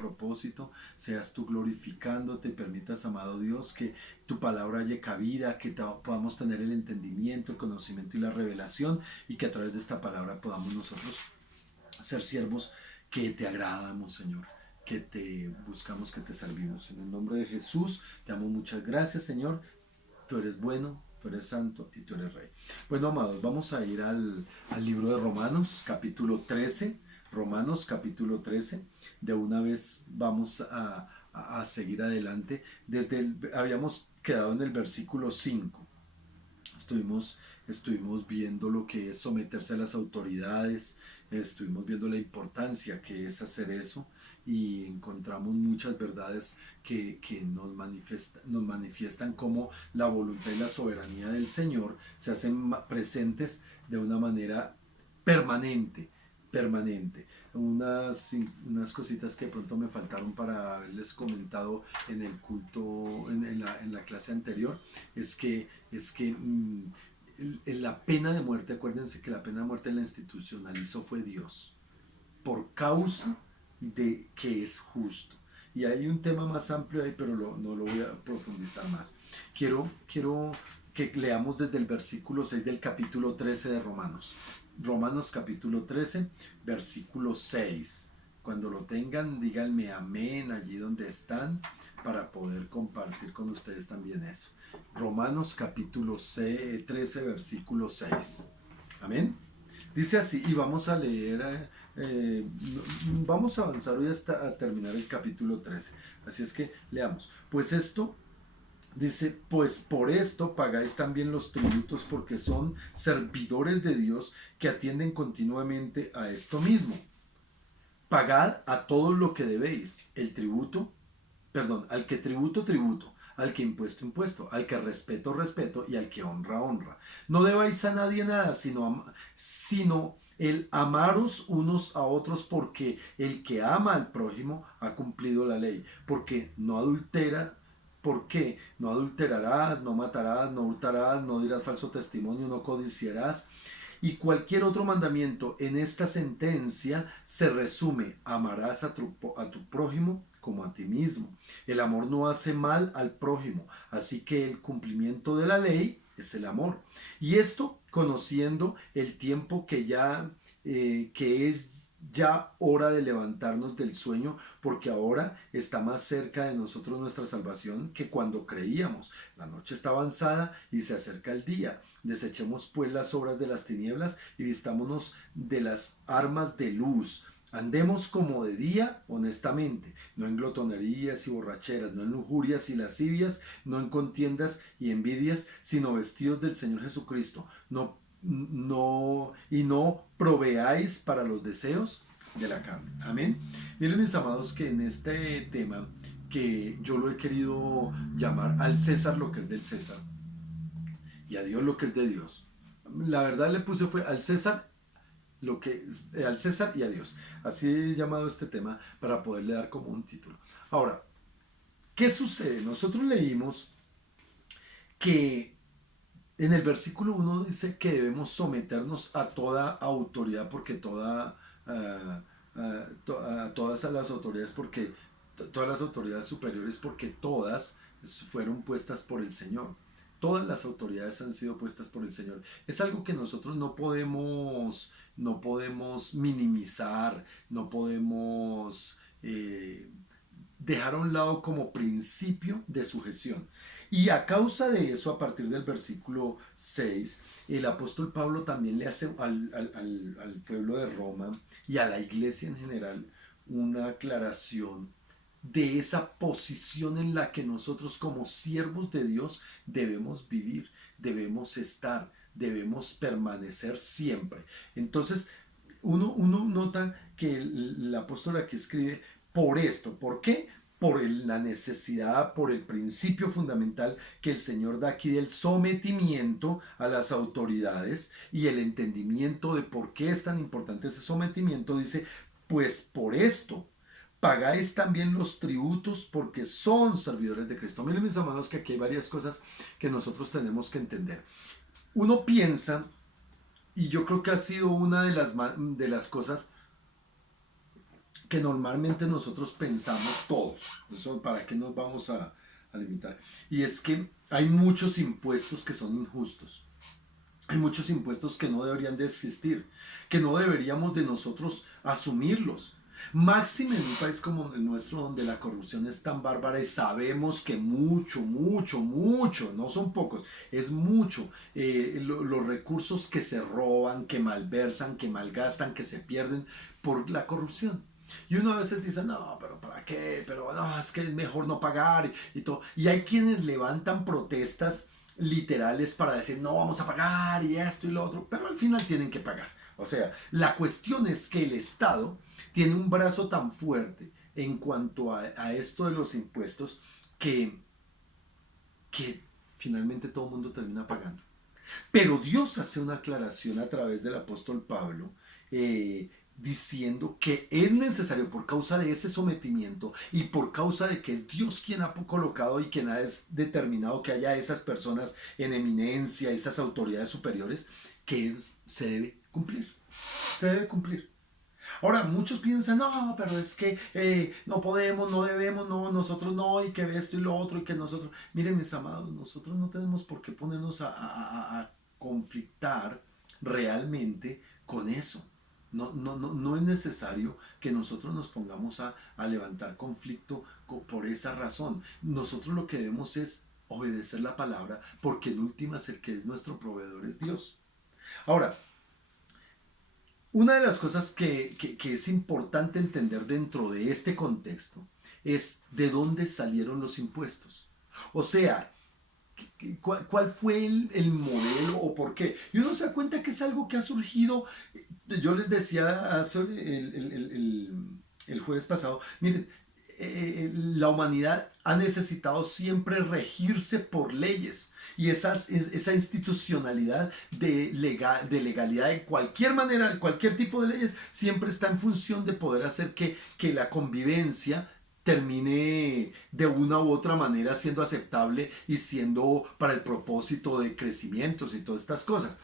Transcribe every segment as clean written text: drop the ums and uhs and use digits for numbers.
propósito, seas tú glorificándote, permitas, amado Dios, que tu palabra haya cabida, que podamos tener el entendimiento, el conocimiento y la revelación, y que a través de esta palabra podamos nosotros ser siervos que te agradamos, Señor, que te buscamos, que te servimos. En el nombre de Jesús, te damos muchas gracias, Señor. Tú eres bueno, tú eres santo y tú eres rey. Bueno, amados, vamos a ir al libro de Romanos, capítulo 13. Romanos, capítulo 13. De una vez vamos a seguir adelante. Habíamos quedado en el versículo 5. Estuvimos viendo lo que es someterse a las autoridades, estuvimos viendo la importancia que es hacer eso, y encontramos muchas verdades que nos manifiestan cómo la voluntad y la soberanía del Señor se hacen presentes de una manera permanente. Unas cositas que de pronto me faltaron para haberles comentado en el culto, en la clase anterior, es que la pena de muerte, acuérdense que la pena de muerte la institucionalizó fue Dios, por causa de que es justo. Y hay un tema más amplio ahí, pero no lo voy a profundizar más. Quiero que leamos desde el versículo 6 del capítulo 13 de Romanos. Romanos capítulo 13, versículo 6. Cuando lo tengan, díganme amén allí donde están, para poder compartir con ustedes también eso. Romanos capítulo 13, versículo 6. Amén. Dice así, y vamos a leer, vamos a avanzar hoy hasta a terminar el capítulo 13. Así es que leamos. Pues esto, dice, pues por esto pagáis también los tributos, porque son servidores de Dios que atienden continuamente a esto mismo. Pagad a todos lo que debéis, al que tributo, al que impuesto, al que respeto, y al que honra. No debáis a nadie nada, sino el amaros unos a otros, porque el que ama al prójimo ha cumplido la ley. Porque no adulterarás, no matarás, no hurtarás, no dirás falso testimonio, no codiciarás. Y cualquier otro mandamiento en esta sentencia se resume: amarás a tu prójimo como a ti mismo. El amor no hace mal al prójimo, así que el cumplimiento de la ley es el amor. Y esto conociendo el tiempo que es ya hora de levantarnos del sueño, porque ahora está más cerca de nosotros nuestra salvación que cuando creíamos. La noche está avanzada y se acerca el día. Desechemos pues las obras de las tinieblas y vistámonos de las armas de luz. Andemos como de día honestamente, no en glotonerías y borracheras, no en lujurias y lascivias, no en contiendas y envidias, sino vestidos del Señor Jesucristo. No proveáis para los deseos de la carne. Amén. Miren, mis amados, que en este tema, que yo lo he querido llamar al César lo que es del César y a Dios lo que es de Dios. La verdad le puse fue al César y a Dios. Así he llamado este tema para poderle dar como un título. Ahora, ¿qué sucede? Nosotros leímos que en el versículo 1 dice que debemos someternos a toda autoridad, porque todas las autoridades, porque todas las autoridades superiores, porque todas fueron puestas por el Señor. Todas las autoridades han sido puestas por el Señor. Es algo que nosotros no podemos minimizar, no podemos dejar a un lado como principio de sujeción. Y a causa de eso, a partir del versículo 6, el apóstol Pablo también le hace al pueblo de Roma y a la iglesia en general una aclaración de esa posición en la que nosotros como siervos de Dios debemos vivir, debemos estar, debemos permanecer siempre. Entonces, uno nota que el apóstol aquí escribe por esto. ¿Por qué? Por la necesidad, por el principio fundamental que el Señor da aquí del sometimiento a las autoridades y el entendimiento de por qué es tan importante ese sometimiento. Dice, pues por esto pagáis también los tributos, porque son servidores de Cristo. Miren, mis amados, que aquí hay varias cosas que nosotros tenemos que entender. Uno piensa, y yo creo que ha sido una de las cosas que normalmente nosotros pensamos todos. Eso, ¿para qué nos vamos a limitar? Y es que hay muchos impuestos que son injustos. Hay muchos impuestos que no deberían de existir, que no deberíamos de nosotros asumirlos. Máxime en un país como el nuestro, donde la corrupción es tan bárbara y sabemos que mucho, mucho, mucho, no son pocos, es mucho, los recursos que se roban, que malversan, que malgastan, que se pierden por la corrupción. Y uno a veces dice, no, pero ¿para qué? Pero no, es que es mejor no pagar y todo. Y hay quienes levantan protestas literales para decir, no vamos a pagar y esto y lo otro, pero al final tienen que pagar. O sea, la cuestión es que el Estado tiene un brazo tan fuerte en cuanto a esto de los impuestos que, que finalmente todo el mundo termina pagando. Pero Dios hace una aclaración a través del apóstol Pablo, diciendo que es necesario, por causa de ese sometimiento y por causa de que es Dios quien ha colocado y quien ha determinado que haya esas personas en eminencia, esas autoridades superiores, que se debe cumplir. Se debe cumplir. Ahora, muchos piensan, no, pero es que no podemos, no debemos, no, nosotros no, y que esto y lo otro, y que nosotros... Miren, mis amados, nosotros no tenemos por qué ponernos a conflictar realmente con eso. No es necesario que nosotros nos pongamos a levantar conflicto por esa razón. Nosotros lo que debemos es obedecer la palabra, porque en últimas el que es nuestro proveedor es Dios. Ahora, una de las cosas que es importante entender dentro de este contexto es de dónde salieron los impuestos. O sea, ¿cuál fue el modelo o por qué? Y uno se da cuenta que es algo que ha surgido. Yo les decía el jueves pasado, miren, la humanidad ha necesitado siempre regirse por leyes y esa institucionalidad de legalidad de cualquier manera, cualquier tipo de leyes, siempre está en función de poder hacer que la convivencia termine de una u otra manera siendo aceptable y siendo para el propósito de crecimientos y todas estas cosas.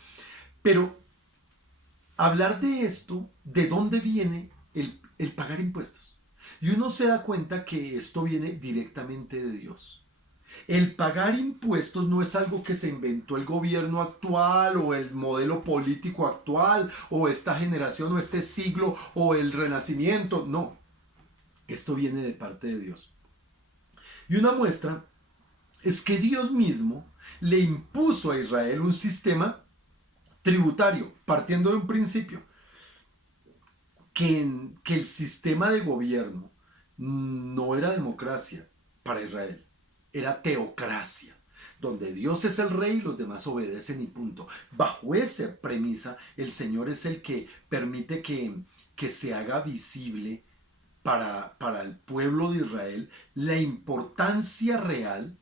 Pero hablar de esto, ¿de dónde viene el pagar impuestos? Y uno se da cuenta que esto viene directamente de Dios. El pagar impuestos no es algo que se inventó el gobierno actual o el modelo político actual o esta generación o este siglo o el renacimiento. No, esto viene de parte de Dios. Y una muestra es que Dios mismo le impuso a Israel un sistema tributario, partiendo de un principio, que el sistema de gobierno no era democracia para Israel, era teocracia, donde Dios es el rey y los demás obedecen y punto. Bajo esa premisa, el Señor es el que permite que se haga visible para el pueblo de Israel la importancia real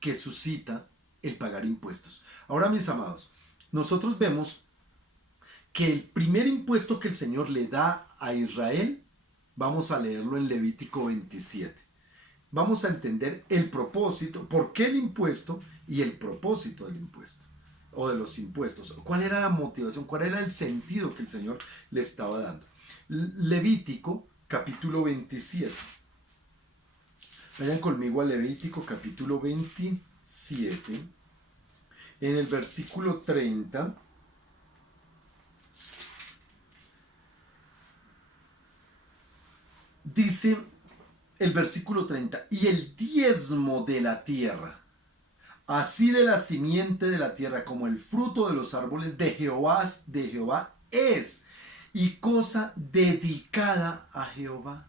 que suscita el pagar impuestos. Ahora, mis amados, nosotros vemos que el primer impuesto que el Señor le da a Israel, vamos a leerlo en Levítico 27. Vamos a entender el propósito, por qué el impuesto y el propósito del impuesto o de los impuestos. ¿Cuál era la motivación? ¿Cuál era el sentido que el Señor le estaba dando? Levítico capítulo 27. Vayan conmigo a Levítico capítulo 27. En el versículo 30. Dice el versículo 30, y el diezmo de la tierra, así de la simiente de la tierra como el fruto de los árboles de Jehová es, y cosa dedicada a Jehová.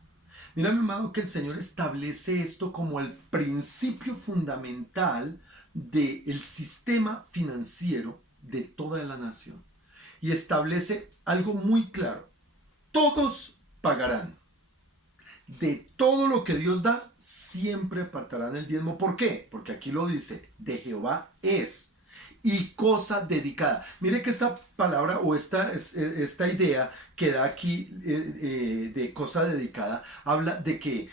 Mira, mi amado, que el Señor establece esto como el principio fundamental del sistema financiero de toda la nación. Y establece algo muy claro. Todos pagarán. De todo lo que Dios da, siempre apartarán el diezmo. ¿Por qué? Porque aquí lo dice, de Jehová es. Y cosa dedicada. Mire que esta palabra o esta idea que da aquí de cosa dedicada, habla de que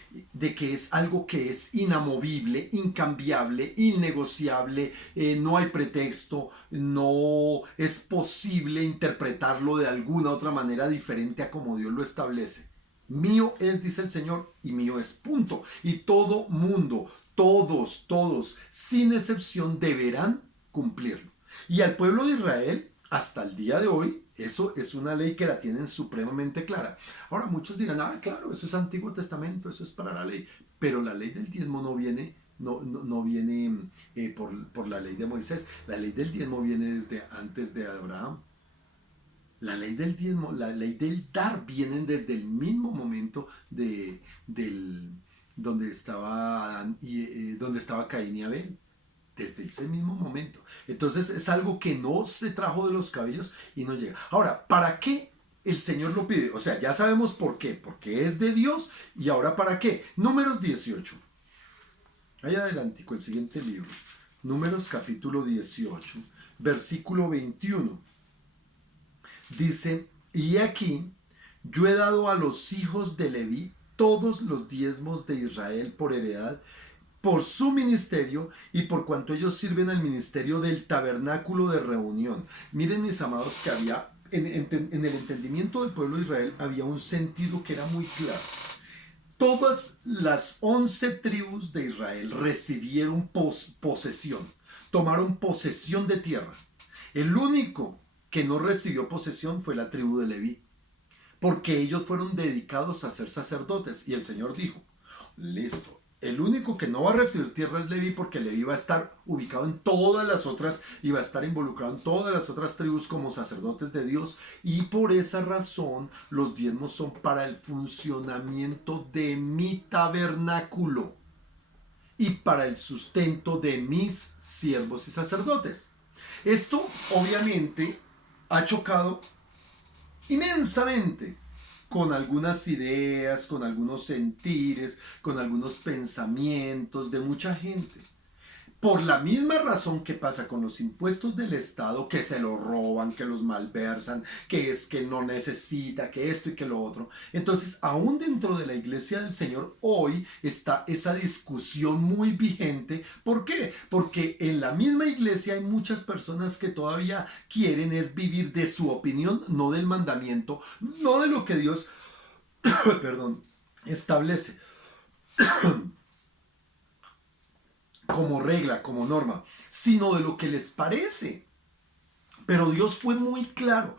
es algo que es inamovible, incambiable, innegociable, no hay pretexto, no es posible interpretarlo de alguna otra manera diferente a como Dios lo establece. Mío es, dice el Señor, y mío es, punto. Y todo mundo, todos, sin excepción, deberán cumplirlo. Y al pueblo de Israel, hasta el día de hoy, eso es una ley que la tienen supremamente clara. Ahora muchos dirán, claro, eso es Antiguo Testamento, eso es para la ley. Pero la ley del diezmo no viene, no viene por la ley de Moisés. La ley del diezmo viene desde antes de Abraham. La ley del diezmo, la ley del dar vienen desde el mismo momento del, donde estaba Adán y donde estaba Caín y Abel. Desde ese mismo momento. Entonces es algo que no se trajo de los cabellos y no llega. Ahora, ¿para qué el Señor lo pide? O sea, ya sabemos por qué. Porque es de Dios. Y ahora, ¿para qué? Números 18. Ahí adelantico, el siguiente libro. Números capítulo 18, versículo 21. Dice, y aquí yo he dado a los hijos de Leví todos los diezmos de Israel por heredad, por su ministerio y por cuanto ellos sirven al ministerio del tabernáculo de reunión. Miren, mis amados, que había en el entendimiento del pueblo de Israel había un sentido que era muy claro. Todas las 11 tribus de Israel recibieron posesión, tomaron posesión de tierra. El único que no recibió posesión fue la tribu de Leví, porque ellos fueron dedicados a ser sacerdotes. Y el Señor dijo, listo, el único que no va a recibir tierra es Leví, porque Leví va a estar ubicado en todas las otras y va a estar involucrado en todas las otras tribus como sacerdotes de Dios. Y por esa razón los diezmos son para el funcionamiento de mi tabernáculo y para el sustento de mis siervos y sacerdotes. Esto obviamente ha chocado inmensamente con algunas ideas, con algunos sentires, con algunos pensamientos de mucha gente. Por la misma razón que pasa con los impuestos del Estado, que se los roban, que los malversan, que es que no necesita, que esto y que lo otro. Entonces, aún dentro de la Iglesia del Señor, hoy está esa discusión muy vigente. ¿Por qué? Porque en la misma Iglesia hay muchas personas que todavía quieren es vivir de su opinión, no del mandamiento, no de lo que Dios, perdón, establece como regla, como norma, sino de lo que les parece. Pero Dios fue muy claro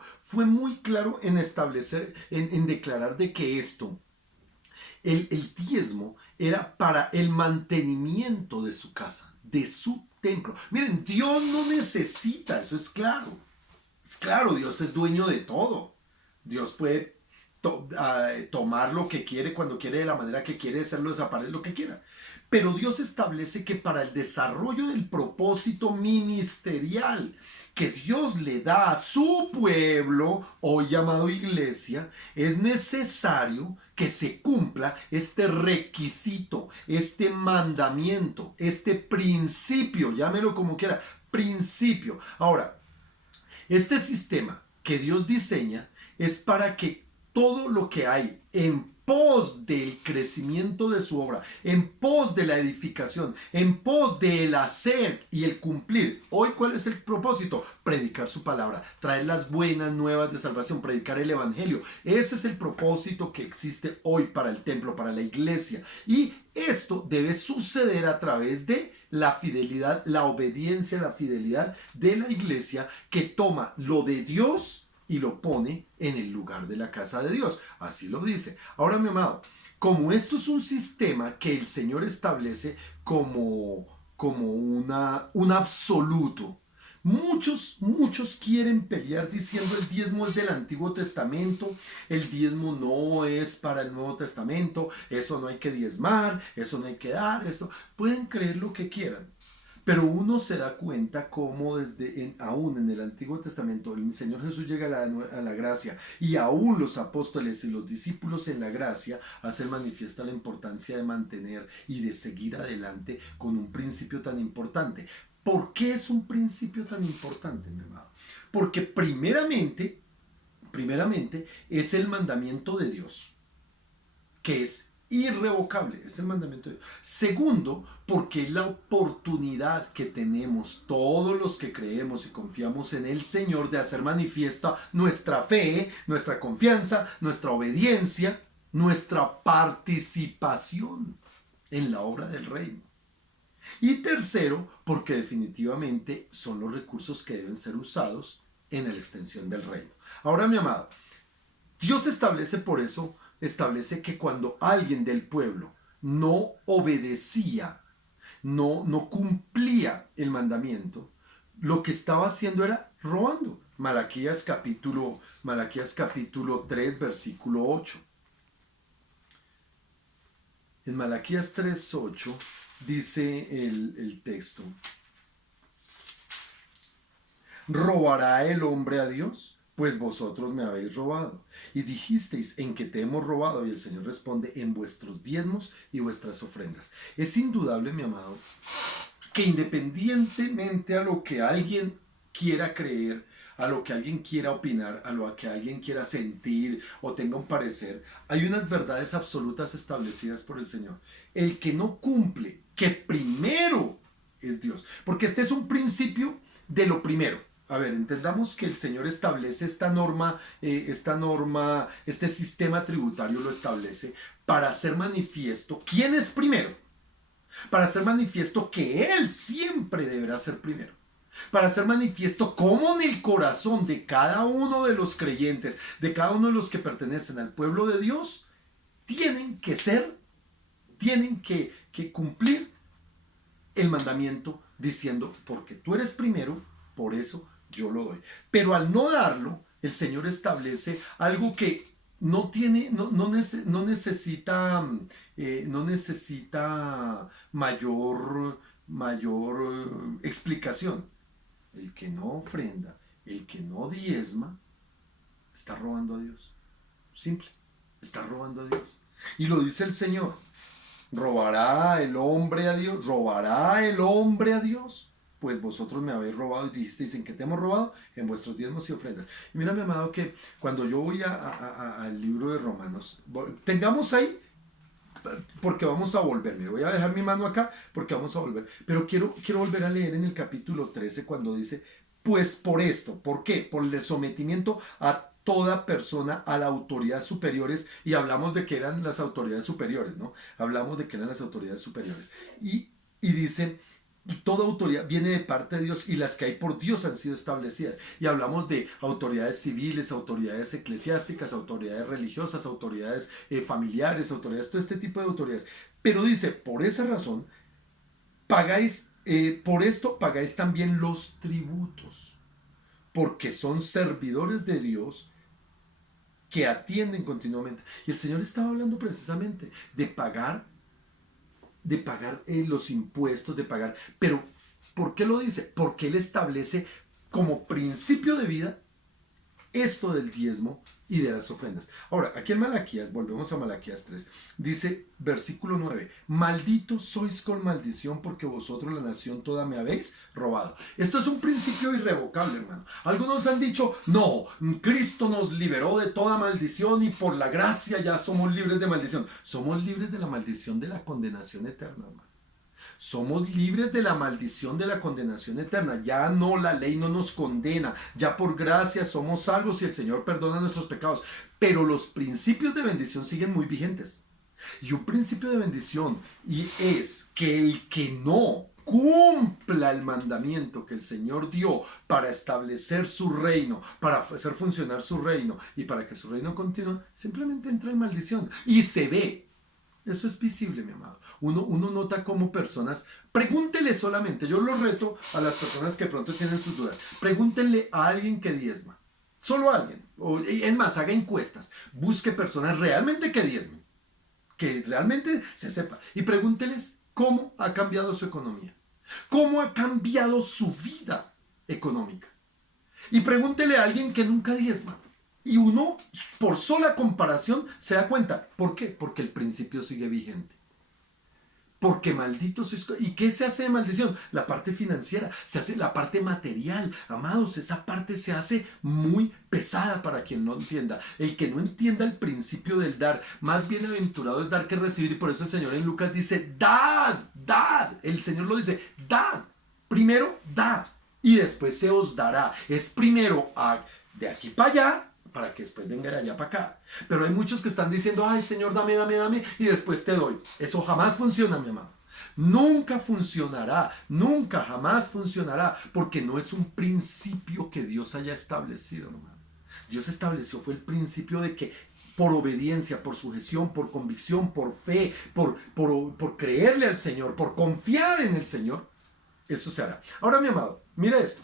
en establecer, en declarar de que esto, el diezmo, era para el mantenimiento de su casa, de su templo. Miren, Dios no necesita, eso es claro. Es claro, Dios es dueño de todo. Dios puede tomar lo que quiere, cuando quiere, de la manera que quiere, hacerlo desaparecer, lo que quiera. Pero Dios establece que para el desarrollo del propósito ministerial que Dios le da a su pueblo, hoy llamado iglesia, es necesario que se cumpla este requisito, este mandamiento, este principio, llámelo como quiera, principio. Ahora, este sistema que Dios diseña es para que todo lo que hay en pos del crecimiento de su obra, en pos de la edificación, en pos del hacer y el cumplir. Hoy, ¿cuál es el propósito? Predicar su palabra, traer las buenas nuevas de salvación, predicar el evangelio. Ese es el propósito que existe hoy para el templo, para la iglesia. Y esto debe suceder a través de la fidelidad, la obediencia, la fidelidad de la iglesia, que toma lo de Dios y lo pone en el lugar de la casa de Dios. Así lo dice. Ahora, mi amado, como esto es un sistema que el Señor establece como un absoluto, muchos quieren pelear diciendo el diezmo es del Antiguo Testamento, el diezmo no es para el Nuevo Testamento, eso no hay que diezmar, eso no hay que dar, esto. Pueden creer lo que quieran. Pero uno se da cuenta cómo aún en el Antiguo Testamento el Señor Jesús llega a la gracia, y aún los apóstoles y los discípulos en la gracia hacen manifiesta la importancia de mantener y de seguir adelante con un principio tan importante. ¿Por qué es un principio tan importante, mi amado? Porque primeramente es el mandamiento de Dios, que es irrevocable, es el mandamiento de Dios. Segundo, porque es la oportunidad que tenemos todos los que creemos y confiamos en el Señor de hacer manifiesta nuestra fe, nuestra confianza, nuestra obediencia nuestra participación en la obra del reino. Y tercero, porque definitivamente son los recursos que deben ser usados en la extensión del reino. Ahora, mi amado, Dios establece por eso, establece que cuando alguien del pueblo no obedecía, no cumplía el mandamiento, lo que estaba haciendo era robando. Malaquías capítulo 3, versículo 8. En Malaquías 3:8 dice el texto: ¿robará el hombre a Dios? Pues vosotros me habéis robado. Y dijisteis: ¿en qué te hemos robado? Y el Señor responde: en vuestros diezmos y vuestras ofrendas. Es indudable, mi amado, que independientemente a lo que alguien quiera creer, a lo que alguien quiera opinar, a lo que alguien quiera sentir o tenga un parecer, hay unas verdades absolutas establecidas por el Señor. El que no cumple, que primero es Dios, porque este es un principio de lo primero. A ver, entendamos que el Señor establece esta norma, este sistema tributario lo establece para hacer manifiesto quién es primero, para hacer manifiesto que Él siempre deberá ser primero, para hacer manifiesto cómo en el corazón de cada uno de los creyentes, de cada uno de los que pertenecen al pueblo de Dios, tienen que cumplir el mandamiento diciendo: porque tú eres primero, por eso yo lo doy. Pero al no darlo, el Señor establece algo que no necesita mayor explicación. El que no ofrenda, el que no diezma, está robando a Dios. Simple, está robando a Dios. Y lo dice el Señor: ¿robará el hombre a Dios? ¿Robará el hombre a Dios? Pues vosotros me habéis robado. Y dijisteis: ¿en qué te hemos robado? En vuestros diezmos y ofrendas. Y mira, mi amado, que cuando yo voy al libro de Romanos, tengamos ahí, porque vamos a volver. Me voy a dejar mi mano acá porque vamos a volver. Pero quiero volver a leer en el capítulo 13 cuando dice: pues por esto. ¿Por qué? Por el sometimiento a toda persona a las autoridades superiores. Y hablamos de que eran las autoridades superiores, ¿no? Hablamos de que eran las autoridades superiores. Y dice: toda autoridad viene de parte de Dios, y las que hay por Dios han sido establecidas. Y hablamos de autoridades civiles, autoridades eclesiásticas, autoridades religiosas, autoridades familiares, autoridades, todo este tipo de autoridades. Pero dice: por esa razón pagáis, por esto pagáis también los tributos, porque son servidores de Dios que atienden continuamente. Y el Señor estaba hablando precisamente de pagar los impuestos, de pagar. Pero, ¿por qué lo dice? Porque Él establece como principio de vida esto del diezmo y de las ofrendas. Ahora, aquí en Malaquías, volvemos a Malaquías 3, dice, versículo 9: malditos sois con maldición, porque vosotros, la nación toda, me habéis robado. Esto es un principio irrevocable, hermano. Algunos han dicho: no, Cristo nos liberó de toda maldición y por la gracia ya somos libres de maldición. Somos libres de la maldición de la condenación eterna, hermano. Somos libres de la maldición de la condenación eterna. Ya no, la ley no nos condena. Ya por gracia somos salvos y el Señor perdona nuestros pecados. Pero los principios de bendición siguen muy vigentes. Y un principio de bendición es que el que no cumpla el mandamiento que el Señor dio para establecer su reino, para hacer funcionar su reino y para que su reino continúe, simplemente entra en maldición. Y se ve. Eso es visible, mi amado. Uno nota cómo personas, pregúntele solamente, yo lo reto a las personas que pronto tienen sus dudas, pregúntenle a alguien que diezma, solo a alguien, es más, haga encuestas, busque personas realmente que diezmen, que realmente se sepa, y pregúnteles cómo ha cambiado su economía, cómo ha cambiado su vida económica. Y pregúntele a alguien que nunca diezma. Y uno, por sola comparación, se da cuenta. ¿Por qué? Porque el principio sigue vigente. Porque malditos sois. ¿Y qué se hace de maldición? La parte financiera, se hace la parte material. Amados, esa parte se hace muy pesada para quien no entienda. El que no entienda el principio del dar, más bienaventurado es dar que recibir. Y por eso el Señor en Lucas dice: dad, dad. El Señor lo dice: dad. Primero, dad. Y después se os dará. Es primero de aquí para allá, para que después venga de allá para acá. Pero hay muchos que están diciendo, ay Señor, dame, dame, dame, y después te doy. Eso jamás funciona, mi amado. Nunca funcionará, nunca, jamás funcionará, porque no es un principio que Dios haya establecido, hermano. Dios estableció fue el principio de que por obediencia, por sujeción, por convicción, por fe, por creerle al Señor, por confiar en el Señor, eso se hará. Ahora, mi amado, mira esto.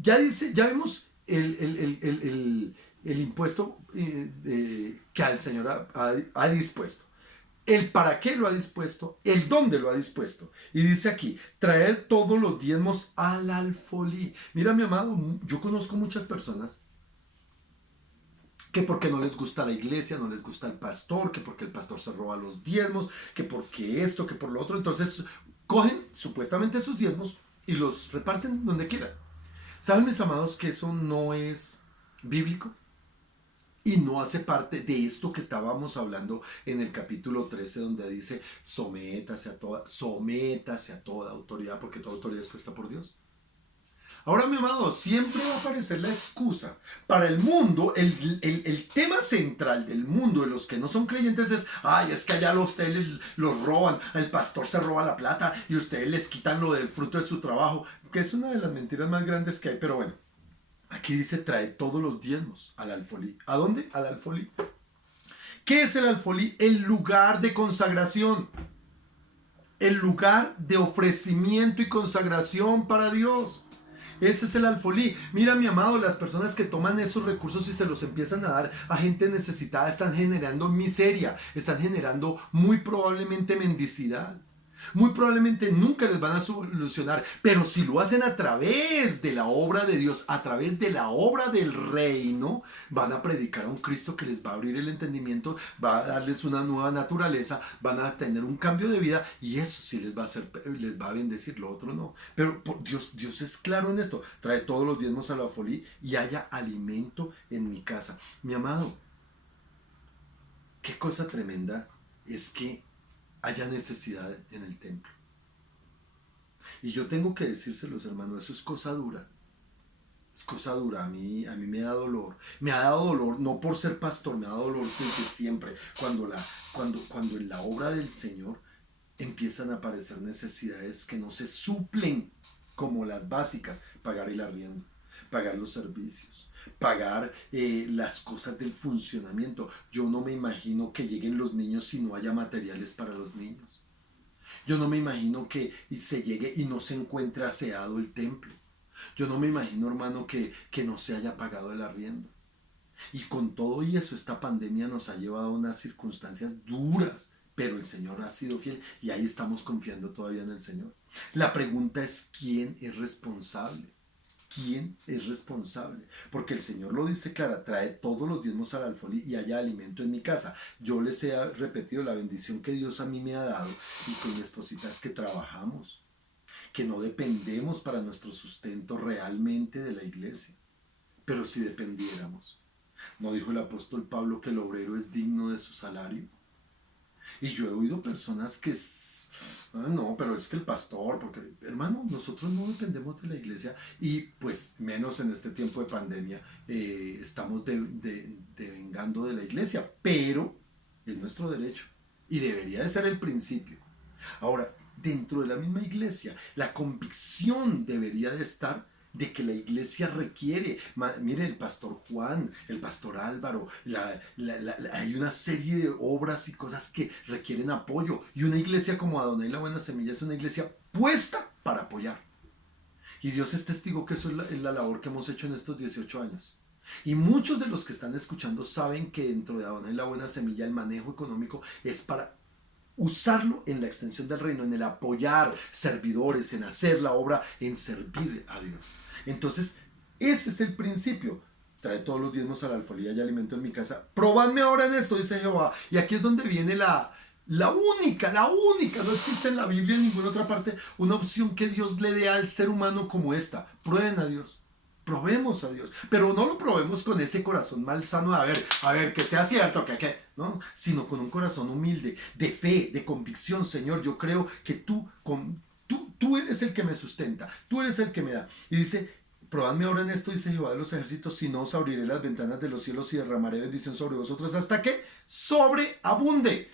Ya vimos el impuesto que el Señor ha dispuesto. El para qué lo ha dispuesto, el dónde lo ha dispuesto. Y dice aquí, traer todos los diezmos al alfolí. Mira, mi amado, yo conozco muchas personas que porque no les gusta la iglesia, no les gusta el pastor, que porque el pastor se roba los diezmos, que porque esto, que por lo otro. Entonces cogen supuestamente sus diezmos y los reparten donde quieran. ¿Saben, mis amados, que eso no es bíblico? Y no hace parte de esto que estábamos hablando en el capítulo 13, donde dice, sométase a toda autoridad, porque toda autoridad es puesta por Dios. Ahora, mi amado, siempre va a aparecer la excusa. Para el mundo, el tema central del mundo de los que no son creyentes es, ay, es que allá ustedes los roban, el pastor se roba la plata y ustedes les quitan lo del fruto de su trabajo, que es una de las mentiras más grandes que hay, pero bueno. Aquí dice, trae todos los diezmos al alfolí. ¿A dónde? Al alfolí. ¿Qué es el alfolí? El lugar de consagración. El lugar de ofrecimiento y consagración para Dios. Ese es el alfolí. Mira, mi amado, las personas que toman esos recursos y se los empiezan a dar a gente necesitada están generando miseria, están generando muy probablemente mendicidad. Muy probablemente nunca les van a solucionar, pero si lo hacen a través de la obra de Dios, a través de la obra del reino, van a predicar a un Cristo que les va a abrir el entendimiento, va a darles una nueva naturaleza, van a tener un cambio de vida y eso sí les va a hacer, les va a bendecir, lo otro no. Pero Dios es claro en esto, trae todos los diezmos a la alfolí y haya alimento en mi casa. Mi amado, qué cosa tremenda es que haya necesidad en el templo. Y yo tengo que decírselos, hermano, eso es cosa dura. Es cosa dura, a mí me da dolor. Me ha dado dolor, no por ser pastor, me ha dado dolor siempre cuando en la obra del Señor empiezan a aparecer necesidades que no se suplen como las básicas, pagar el arriendo, pagar los servicios, pagar las cosas del funcionamiento. Yo no me imagino que lleguen los niños si no haya materiales para los niños. Yo no me imagino que se llegue y no se encuentre aseado el templo. Yo no me imagino, hermano, que no se haya pagado el arriendo. Y con todo y eso, esta pandemia nos ha llevado a unas circunstancias duras, pero el Señor ha sido fiel y ahí estamos confiando todavía en el Señor. La pregunta es, ¿quién es responsable? ¿Quién es responsable? Porque el Señor lo dice clara, trae todos los diezmos al alfolí y haya alimento en mi casa. Yo les he repetido la bendición que Dios a mí me ha dado y con mi esposita es que trabajamos, que no dependemos para nuestro sustento realmente de la iglesia, pero si dependiéramos. ¿No dijo el apóstol Pablo que el obrero es digno de su salario? Y yo he oído personas que no, pero es que el pastor, porque hermano, nosotros no dependemos de la iglesia y pues menos en este tiempo de pandemia estamos devengando de la iglesia, pero es nuestro derecho y debería de ser el principio. Ahora, dentro de la misma iglesia, la convicción debería de estar de que la iglesia requiere. Mire, el pastor Juan, el pastor Álvaro, hay una serie de obras y cosas que requieren apoyo. Y una iglesia como Adonai la Buena Semilla es una iglesia puesta para apoyar. Y Dios es testigo que eso es la labor que hemos hecho en estos 18 años. Y muchos de los que están escuchando saben que dentro de Adonai la Buena Semilla el manejo económico es para usarlo en la extensión del reino, en el apoyar servidores, en hacer la obra, en servir a Dios. Entonces, ese es el principio. Trae todos los diezmos al alfolí y hay alimento en mi casa. Probadme ahora en esto, dice Jehová. Y aquí es donde viene la única, no existe en la Biblia en ninguna otra parte una opción que Dios le dé al ser humano como esta. Prueben a Dios. Probemos a Dios, pero no lo probemos con ese corazón malsano de a ver, que sea cierto, ¿no? Sino con un corazón humilde, de fe, de convicción. Señor, yo creo que tú eres el que me sustenta, tú eres el que me da. Y dice, probadme ahora en esto, dice Jehová de los ejércitos, si no os abriré las ventanas de los cielos y derramaré bendición sobre vosotros hasta que sobreabunde.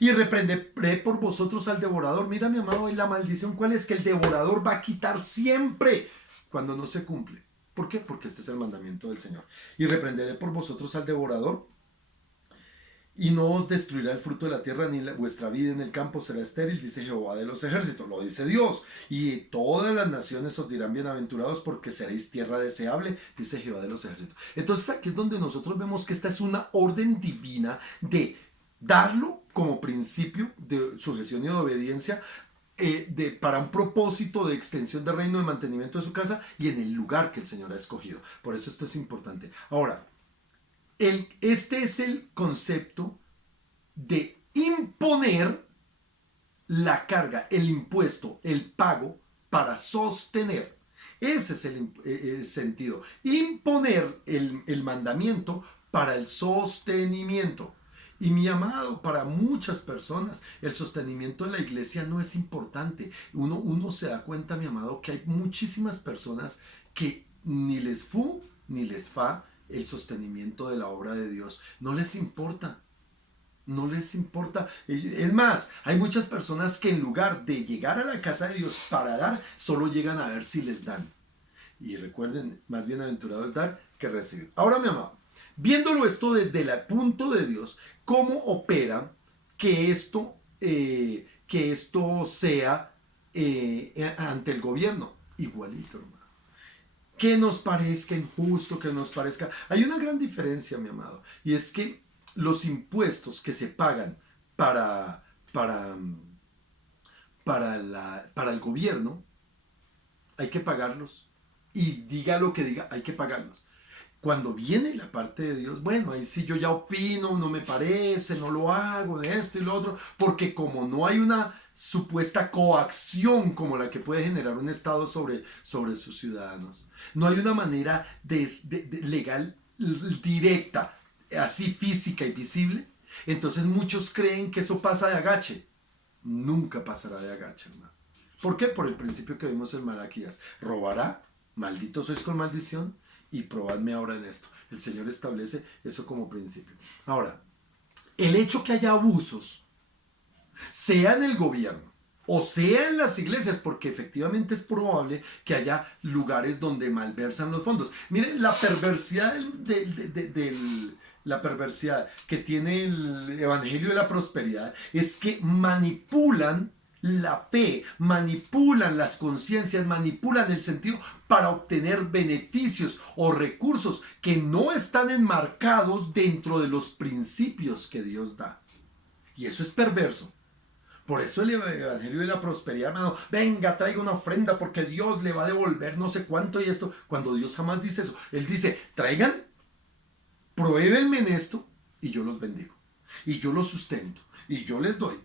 Y reprenderé por vosotros al devorador. Mira, mi amado, la maldición, ¿cuál es? Que el devorador va a quitar siempre cuando no se cumple. ¿Por qué? Porque este es el mandamiento del Señor. Y reprenderé por vosotros al devorador, y no os destruirá el fruto de la tierra, ni vuestra vida en el campo será estéril, dice Jehová de los ejércitos. Lo dice Dios. Y todas las naciones os dirán bienaventurados, porque seréis tierra deseable, dice Jehová de los ejércitos. Entonces aquí es donde nosotros vemos que esta es una orden divina de darlo como principio de sujeción y de obediencia, para un propósito de extensión del reino, de mantenimiento de su casa y en el lugar que el Señor ha escogido. Por eso esto es importante. Ahora, este es el concepto de imponer la carga, el impuesto, el pago para sostener. Ese es el sentido. Imponer el mandamiento para el sostenimiento. Y mi amado, para muchas personas el sostenimiento de la iglesia no es importante. Uno se da cuenta, mi amado, que hay muchísimas personas que ni les fu ni les fa el sostenimiento de la obra de Dios. No les importa. No les importa. Es más, hay muchas personas que en lugar de llegar a la casa de Dios para dar, solo llegan a ver si les dan. Y recuerden, más bienaventurado es dar que recibir. Ahora, mi amado, viéndolo esto desde el punto de Dios, ¿cómo opera que esto sea ante el gobierno? Igualito, hermano. Que nos parezca injusto, que nos parezca... Hay una gran diferencia, mi amado, y es que los impuestos que se pagan para el gobierno, hay que pagarlos. Y diga lo que diga, hay que pagarlos. Cuando viene la parte de Dios, bueno, ahí sí yo ya opino, no me parece, no lo hago, de esto y lo otro, porque como no hay una supuesta coacción como la que puede generar un Estado sobre sus ciudadanos, no hay una manera legal directa, así física y visible, entonces muchos creen que eso pasa de agache. Nunca pasará de agache, hermano. ¿Por qué? Por el principio que vimos en Malaquías. Robará, malditos sois con maldición, y probadme ahora en esto. El Señor establece eso como principio. Ahora, el hecho que haya abusos, sea en el gobierno o sea en las iglesias, porque efectivamente es probable que haya lugares donde malversan los fondos. Miren, la perversidad la perversidad que tiene el Evangelio de la Prosperidad es que manipulan la fe, manipulan las conciencias, manipulan el sentido para obtener beneficios o recursos que no están enmarcados dentro de los principios que Dios da. Y eso es perverso. Por eso el Evangelio de la Prosperidad, hermano, venga, traiga una ofrenda porque Dios le va a devolver no sé cuánto y esto, cuando Dios jamás dice eso. Él dice, traigan, pruébenme en esto y yo los bendigo. Y yo los sustento. Y yo les doy.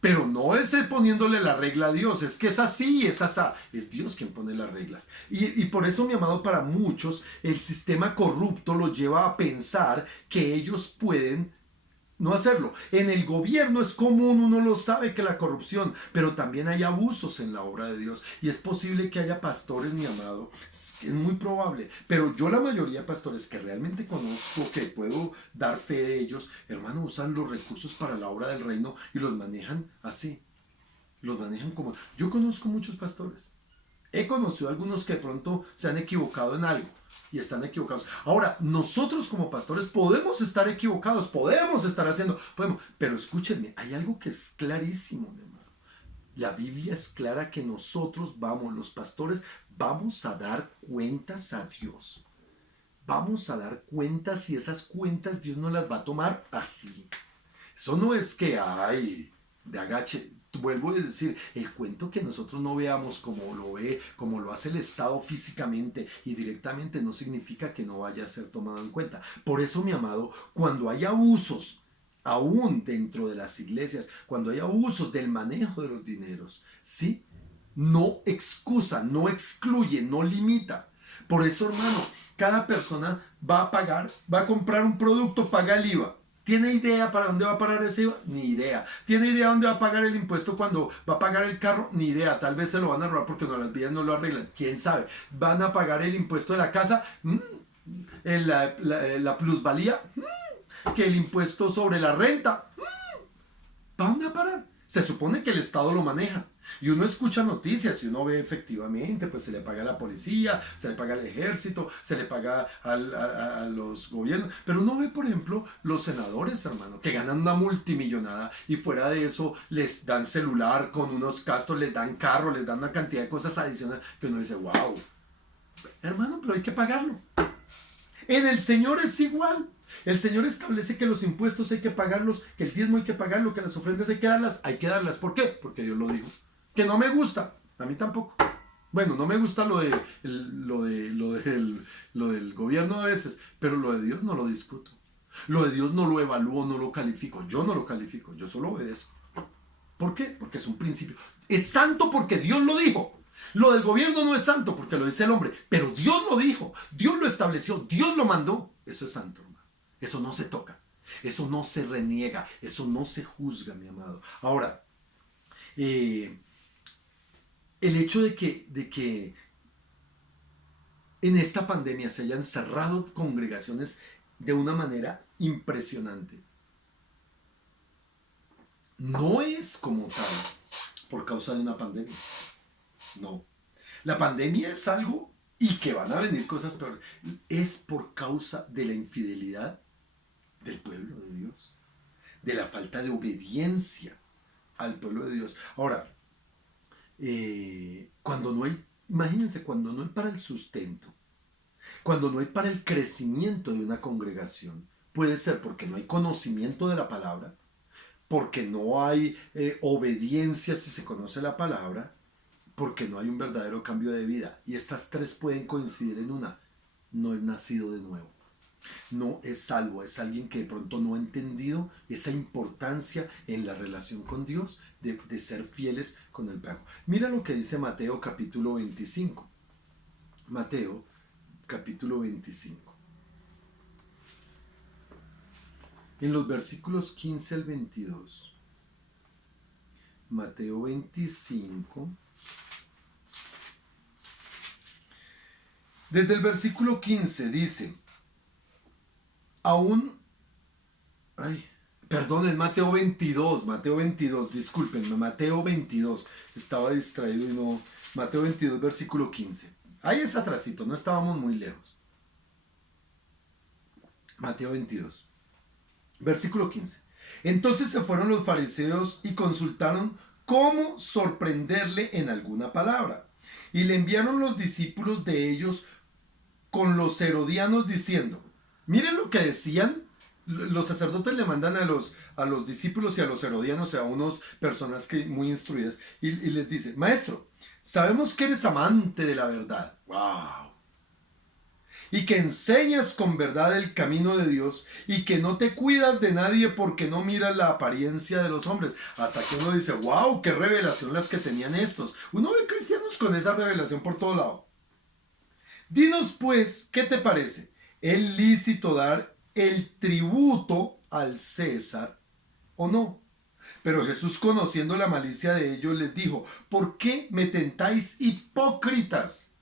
Pero no es él poniéndole la regla a Dios, es que es así, es asá. Es Dios quien pone las reglas. Y por eso, mi amado, para muchos, el sistema corrupto los lleva a pensar que ellos pueden no hacerlo. En el gobierno es común, uno lo sabe, que la corrupción, pero también hay abusos en la obra de Dios. Y es posible que haya pastores, mi amado, es muy probable. Pero yo la mayoría de pastores que realmente conozco, que puedo dar fe de ellos, hermano, usan los recursos para la obra del reino y los manejan así. Los manejan como... Yo conozco muchos pastores. He conocido algunos que de pronto se han equivocado en algo. Y están equivocados. Ahora, nosotros como pastores podemos estar equivocados, podemos estar haciendo, pero escúchenme, hay algo que es clarísimo, mi hermano. La Biblia es clara que nosotros los pastores, vamos a dar cuentas a Dios. Vamos a dar cuentas y esas cuentas Dios no las va a tomar así. Eso no es que, de agache. Vuelvo a decir, el cuento que nosotros no veamos como lo ve, como lo hace el Estado físicamente y directamente, no significa que no vaya a ser tomado en cuenta. Por eso, mi amado, cuando hay abusos, aún dentro de las iglesias, cuando hay abusos del manejo de los dineros, ¿sí? No excusa, no excluye, no limita. Por eso, hermano, cada persona va a pagar, va a comprar un producto, paga el IVA. ¿Tiene idea para dónde va a parar ese IVA? Ni idea. ¿Tiene idea dónde va a pagar el impuesto cuando va a pagar el carro? Ni idea. Tal vez se lo van a robar porque no, las vías no lo arreglan. ¿Quién sabe? ¿Van a pagar el impuesto de la casa? La plusvalía. Que el impuesto sobre la renta. ¿Dónde va a parar? Se supone que el Estado lo maneja. Y uno escucha noticias y uno ve efectivamente, pues se le paga a la policía, se le paga al ejército, se le paga a los gobiernos. Pero uno ve, por ejemplo, los senadores, hermano, que ganan una multimillonada y fuera de eso les dan celular con unos castos, les dan carro, les dan una cantidad de cosas adicionales que uno dice, wow, hermano, pero hay que pagarlo. En el Señor es igual. El Señor establece que los impuestos hay que pagarlos, que el diezmo hay que pagarlo, que las ofrendas hay que darlas. Hay que darlas. ¿Por qué? Porque Dios lo dijo. Que no me gusta. A mí tampoco. Bueno, no me gusta lo del gobierno a veces, pero lo de Dios no lo discuto. Lo de Dios no lo evalúo, no lo califico. Yo no lo califico, yo solo obedezco. ¿Por qué? Porque es un principio. Es santo porque Dios lo dijo. Lo del gobierno no es santo porque lo dice el hombre, pero Dios lo dijo, Dios lo estableció, Dios lo mandó. Eso es santo, hermano. Eso no se toca, eso no se reniega, eso no se juzga, mi amado. Ahora, el hecho de que en esta pandemia se hayan cerrado congregaciones de una manera impresionante, no es como tal por causa de una pandemia. No. La pandemia es algo y que van a venir cosas peores. Es por causa de la infidelidad del pueblo de Dios, de la falta de obediencia al pueblo de Dios. Ahora, cuando no hay, imagínense, cuando no hay para el sustento, cuando no hay para el crecimiento de una congregación, puede ser porque no hay conocimiento de la palabra, porque no hay obediencia si se conoce la palabra, porque no hay un verdadero cambio de vida. Y estas tres pueden coincidir en una. No es nacido de nuevo. No es salvo. Es alguien que de pronto no ha entendido esa importancia en la relación con Dios de ser fieles con el pago. Mira lo que dice Mateo capítulo 25. Mateo capítulo 25. En los versículos 15 al 22. Mateo 25. Desde el versículo 15 dice, es Mateo 22, discúlpenme, Mateo 22, estaba distraído y no, Mateo 22, versículo 15, ahí es atrasito, no estábamos muy lejos. Mateo 22, versículo 15, entonces se fueron los fariseos y consultaron cómo sorprenderle en alguna palabra, y le enviaron los discípulos de ellos con los herodianos diciendo, miren lo que decían, los sacerdotes le mandan a los discípulos y a los herodianos, a unas personas muy instruidas, y les dice, maestro, sabemos que eres amante de la verdad, wow, y que enseñas con verdad el camino de Dios, y que no te cuidas de nadie porque no miras la apariencia de los hombres, hasta que uno dice, wow, qué revelación las que tenían estos, uno ve cristianos con esa revelación por todo lado. Dinos pues, ¿qué te parece? ¿Es lícito dar el tributo al César o no? Pero Jesús, conociendo la malicia de ellos, les dijo, ¿por qué me tentáis hipócritas?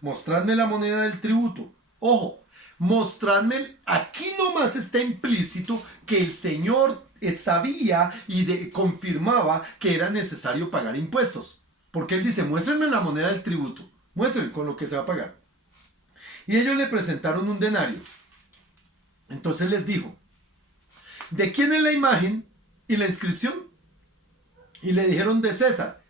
Mostradme la moneda del tributo. Ojo, mostradme, aquí nomás está implícito que el Señor sabía y confirmaba que era necesario pagar impuestos. Porque Él dice, muéstrenme la moneda del tributo, muéstrenme con lo que se va a pagar. Y ellos le presentaron un denario. Entonces les dijo, ¿de quién es la imagen y la inscripción? Y le dijeron, de César.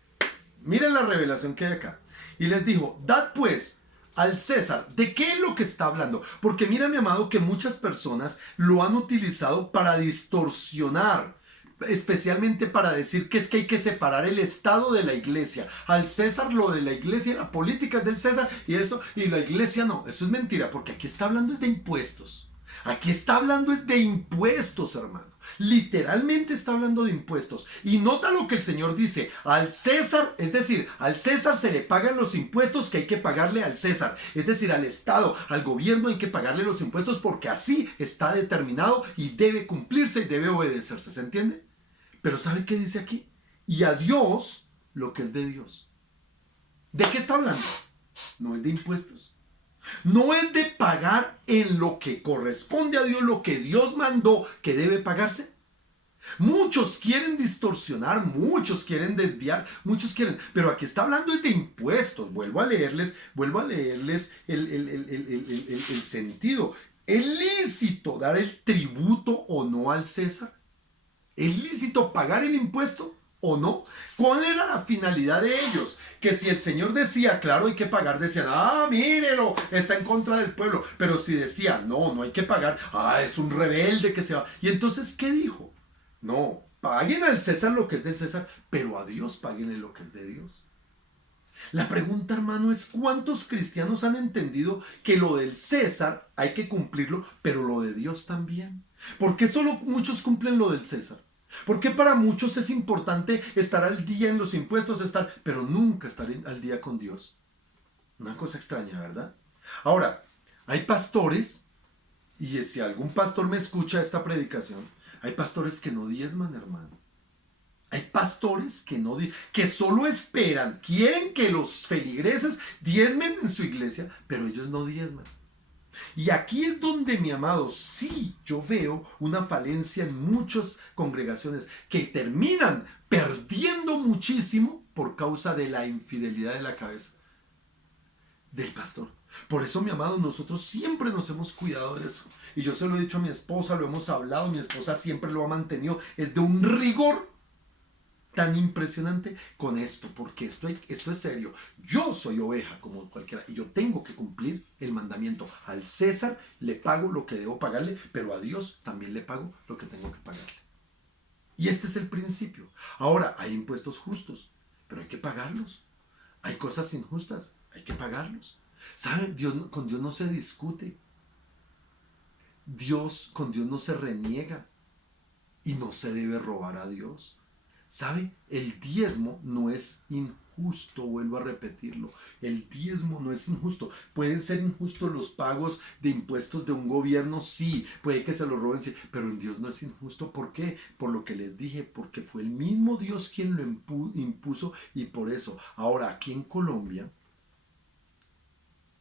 Miren la revelación que hay acá. Y les dijo, dad pues al César. ¿De qué es lo que está hablando? Porque mira, mi amado, que muchas personas lo han utilizado para distorsionar, especialmente para decir que es que hay que separar el Estado de la iglesia. Al César lo de la iglesia, la política es del César y eso, y la iglesia no. Eso es mentira, porque aquí está hablando es de impuestos. Aquí está hablando es de impuestos, hermano. Literalmente está hablando de impuestos. Y nota lo que el Señor dice. Al César, es decir, al César se le pagan los impuestos que hay que pagarle al César. Es decir, al Estado, al gobierno hay que pagarle los impuestos porque así está determinado y debe cumplirse y debe obedecerse. ¿Se entiende? Pero ¿sabe qué dice aquí? Y a Dios lo que es de Dios. ¿De qué está hablando? No es de impuestos. No es de pagar en lo que corresponde a Dios, lo que Dios mandó que debe pagarse. Muchos quieren distorsionar, muchos quieren desviar, muchos quieren, pero aquí está hablando es de impuestos. Vuelvo a leerles el sentido. ¿Es lícito dar el tributo o no al César? ¿Es lícito pagar el impuesto o no? ¿Cuál era la finalidad de ellos? Que si el Señor decía, claro, hay que pagar, decían, mírelo, está en contra del pueblo. Pero si decía, no, no hay que pagar, es un rebelde que se va. Y entonces, ¿qué dijo? No, paguen al César lo que es del César, pero a Dios páguenle lo que es de Dios. La pregunta, hermano, es ¿cuántos cristianos han entendido que lo del César hay que cumplirlo, pero lo de Dios también? ¿Por qué solo muchos cumplen lo del César? ¿Por qué para muchos es importante estar al día en los impuestos, pero nunca estar al día con Dios? Una cosa extraña, ¿verdad? Ahora, hay pastores, y si algún pastor me escucha esta predicación, hay pastores que no diezman, hermano. Hay pastores que solo esperan, quieren que los feligreses diezmen en su iglesia, pero ellos no diezman. Y aquí es donde, mi amado, sí yo veo una falencia en muchas congregaciones que terminan perdiendo muchísimo por causa de la infidelidad de la cabeza del pastor. Por eso, mi amado, nosotros siempre nos hemos cuidado de eso. Y yo se lo he dicho a mi esposa, lo hemos hablado, mi esposa siempre lo ha mantenido. Es de un rigor tan impresionante con esto, porque esto es serio. Yo soy oveja como cualquiera y yo tengo que cumplir el mandamiento. Al César le pago lo que debo pagarle, pero a Dios también le pago lo que tengo que pagarle. Y este es el principio. Ahora, hay impuestos justos, pero hay que pagarlos. Hay cosas injustas, hay que pagarlos. ¿Saben? Con Dios no se discute. Con Dios no se reniega. Y no se debe robar a Dios. ¿Sabe? El diezmo no es injusto, vuelvo a repetirlo. El diezmo no es injusto. Pueden ser injustos los pagos de impuestos de un gobierno, sí, puede que se lo roben, sí, pero en Dios no es injusto. ¿Por qué? Por lo que les dije, porque fue el mismo Dios quien lo impuso y por eso. Ahora, aquí en Colombia,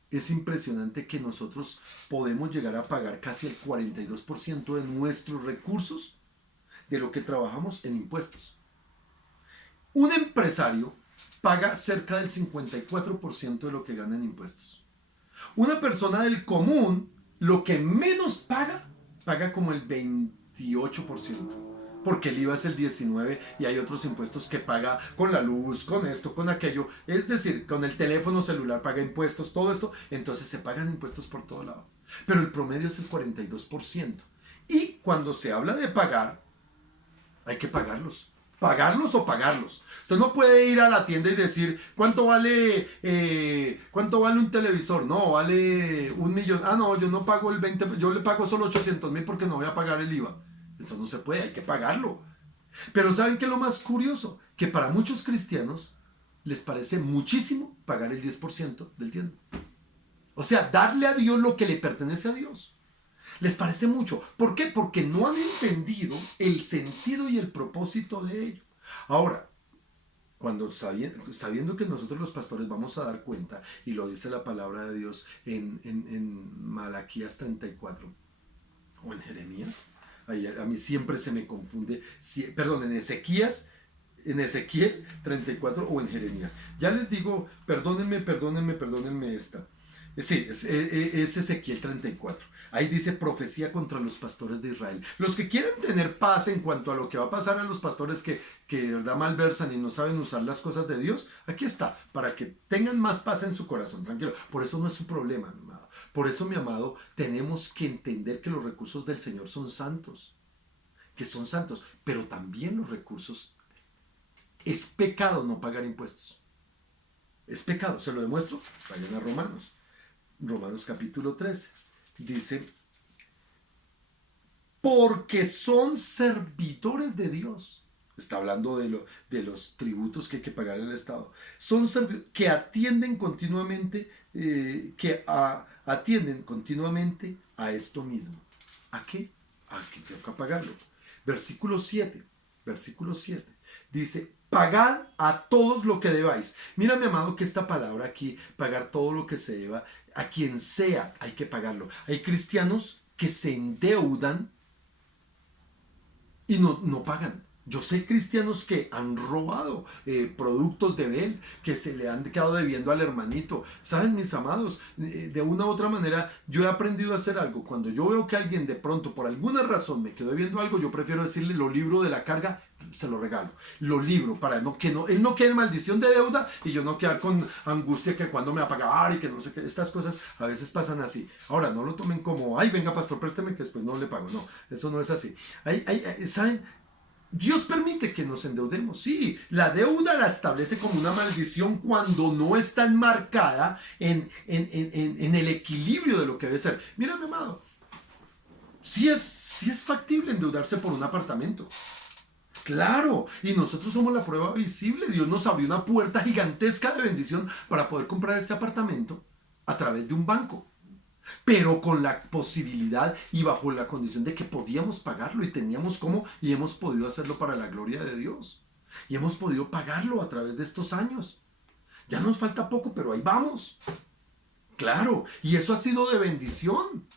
es impresionante que nosotros podemos llegar a pagar casi el 42% de nuestros recursos de lo que trabajamos en impuestos. Un empresario paga cerca del 54% de lo que gana en impuestos. Una persona del común, lo que menos paga como el 28%. Porque el IVA es el 19% y hay otros impuestos que paga con la luz, con esto, con aquello. Es decir, con el teléfono celular paga impuestos, todo esto. Entonces se pagan impuestos por todo lado. Pero el promedio es el 42%. Y cuando se habla de pagar, hay que pagarlos. ¿Pagarlos o pagarlos? Usted no puede ir a la tienda y decir ¿cuánto vale un televisor? No, vale 1.000.000. No, yo no pago el 20, yo le pago solo 800,000 porque no voy a pagar el IVA. Eso no se puede, hay que pagarlo. Pero ¿saben qué es lo más curioso? Que para muchos cristianos les parece muchísimo pagar el 10% del diezmo. O sea, darle a Dios lo que le pertenece a Dios. Les parece mucho. ¿Por qué? Porque no han entendido el sentido y el propósito de ello. Ahora, sabiendo que nosotros los pastores vamos a dar cuenta, y lo dice la palabra de Dios en Malaquías 34, o en Jeremías, a mí siempre se me confunde, en Ezequiel 34 o en Jeremías. Ya les digo, perdónenme esta. Sí, es Ezequiel 34. Ahí dice profecía contra los pastores de Israel. Los que quieren tener paz en cuanto a lo que va a pasar a los pastores que de verdad malversan y no saben usar las cosas de Dios, aquí está, para que tengan más paz en su corazón, tranquilo. Por eso no es su problema, mi amado. Por eso, mi amado, tenemos que entender que los recursos del Señor son santos. Que son santos, pero también los recursos. Es pecado no pagar impuestos. Es pecado, se lo demuestro. Vayan a Romanos capítulo 13. Dice porque son servidores de Dios. Está hablando de los tributos que hay que pagar al Estado. Son que atienden continuamente, atienden continuamente a esto mismo. ¿A qué? A que tengo que pagarlo. Versículo 7. Versículo 7. Dice, pagad a todos lo que debáis. Mira, mi amado, que esta palabra aquí, pagar todo lo que se deba, a quien sea, hay que pagarlo. Hay cristianos que se endeudan y no pagan. Yo sé cristianos que han robado productos de Bel, que se le han quedado debiendo al hermanito. ¿Saben, mis amados? De una u otra manera, yo he aprendido a hacer algo. Cuando yo veo que alguien de pronto, por alguna razón, me quedó debiendo algo, yo prefiero decirle, lo libro de la carga, se lo regalo. Lo libro para él no quede en maldición de deuda y yo no quedar con angustia que cuando me va a pagar y que no sé qué. Estas cosas a veces pasan así. Ahora, no lo tomen como, ay, venga, pastor, présteme que después no le pago. No, eso no es así. ¿Saben? Dios permite que nos endeudemos. Sí, la deuda la establece como una maldición cuando no está enmarcada en el equilibrio de lo que debe ser. Mira, mi amado, sí es factible endeudarse por un apartamento. Claro, y nosotros somos la prueba visible. Dios nos abrió una puerta gigantesca de bendición para poder comprar este apartamento a través de un banco, pero con la posibilidad y bajo la condición de que podíamos pagarlo y teníamos cómo y hemos podido hacerlo para la gloria de Dios. Y hemos podido pagarlo a través de estos años. Ya nos falta poco, pero ahí vamos. Claro, y eso ha sido de bendición.